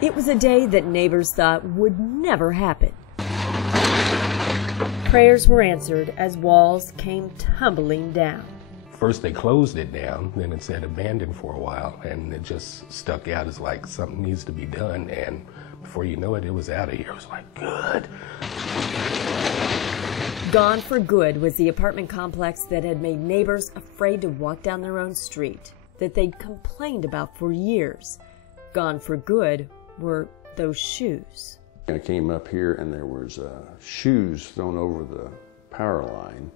It was a day that neighbors thought would never happen. Prayers were answered as walls came tumbling down. First they closed it down, then it said abandoned for a while, and it just stuck out as like something needs to be done, and before you know it, it was out of here. It was like, good. Gone for good was the apartment complex that had made neighbors afraid to walk down their own street, that they'd complained about for years. Gone for good were those shoes. I came up here and there was shoes thrown over the power line,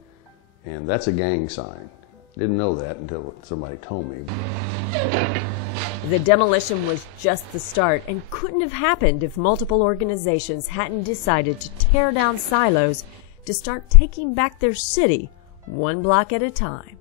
and that's a gang sign. Didn't know that until somebody told me. The demolition was just the start and couldn't have happened if multiple organizations hadn't decided to tear down silos to start taking back their city one block at a time.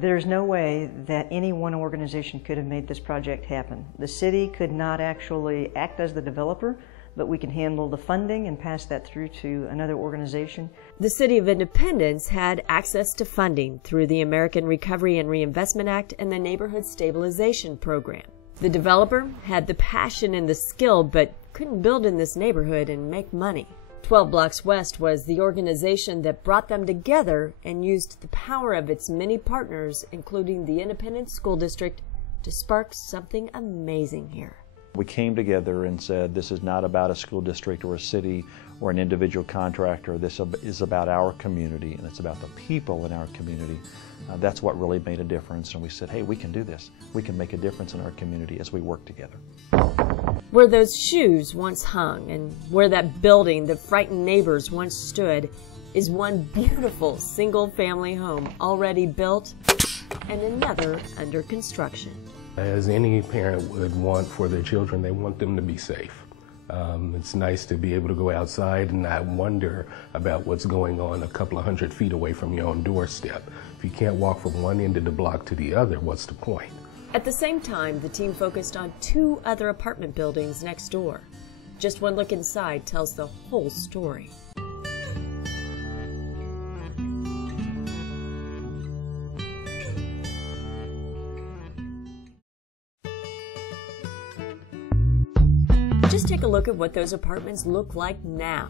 There's no way that any one organization could have made this project happen. The city could not actually act as the developer, but we can handle the funding and pass that through to another organization. The City of Independence had access to funding through the American Recovery and Reinvestment Act and the Neighborhood Stabilization Program. The developer had the passion and the skill, but couldn't build in this neighborhood and make money. 12 Blocks West was the organization that brought them together and used the power of its many partners, including the Independence School District, to spark something amazing here. We came together and said, this is not about a school district or a city or an individual contractor. This is about our community, and it's about the people in our community. That's what really made a difference. And we said, hey, we can do this. We can make a difference in our community as we work together. Where those shoes once hung and where that building that frightened neighbors once stood is one beautiful single-family home already built and another under construction. As any parent would want for their children, they want them to be safe. It's nice to be able to go outside and not wonder about what's going on a couple of 100 feet away from your own doorstep. If you can't walk from one end of the block to the other, what's the point? At the same time, the team focused on 2 other apartment buildings next door. Just one look inside tells the whole story. Just take a look at what those apartments look like now.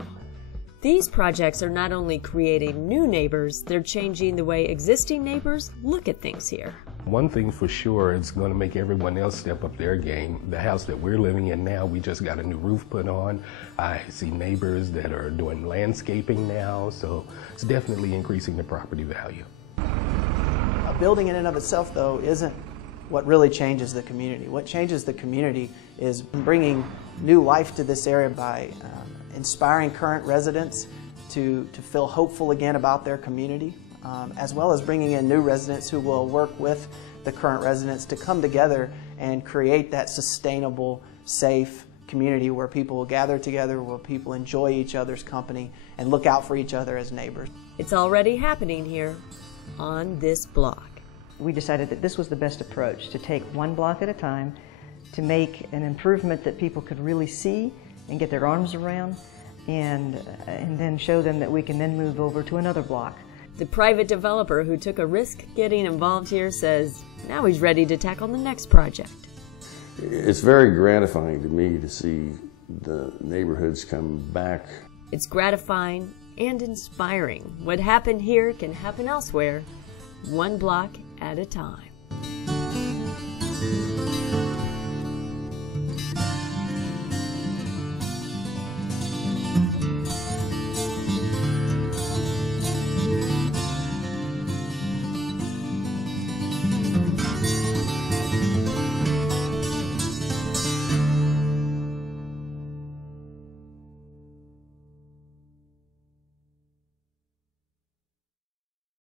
These projects are not only creating new neighbors, they're changing the way existing neighbors look at things here. One thing for sure, it's going to make everyone else step up their game. The house that we're living in now, we just got a new roof put on. I see neighbors that are doing landscaping now, so it's definitely increasing the property value. A building in and of itself, though, isn't what really changes the community. What changes the community is bringing new life to this area by inspiring current residents to feel hopeful again about their community, as well as bringing in new residents who will work with the current residents to come together and create that sustainable, safe community where people will gather together, where people enjoy each other's company and look out for each other as neighbors. It's already happening here on this block. We decided that this was the best approach, to take one block at a time, to make an improvement that people could really see and get their arms around, and then show them that we can then move over to another block. The private developer who took a risk getting involved here says now he's ready to tackle the next project. It's very gratifying to me to see the neighborhoods come back. It's gratifying and inspiring. What happened here can happen elsewhere, one block at a time.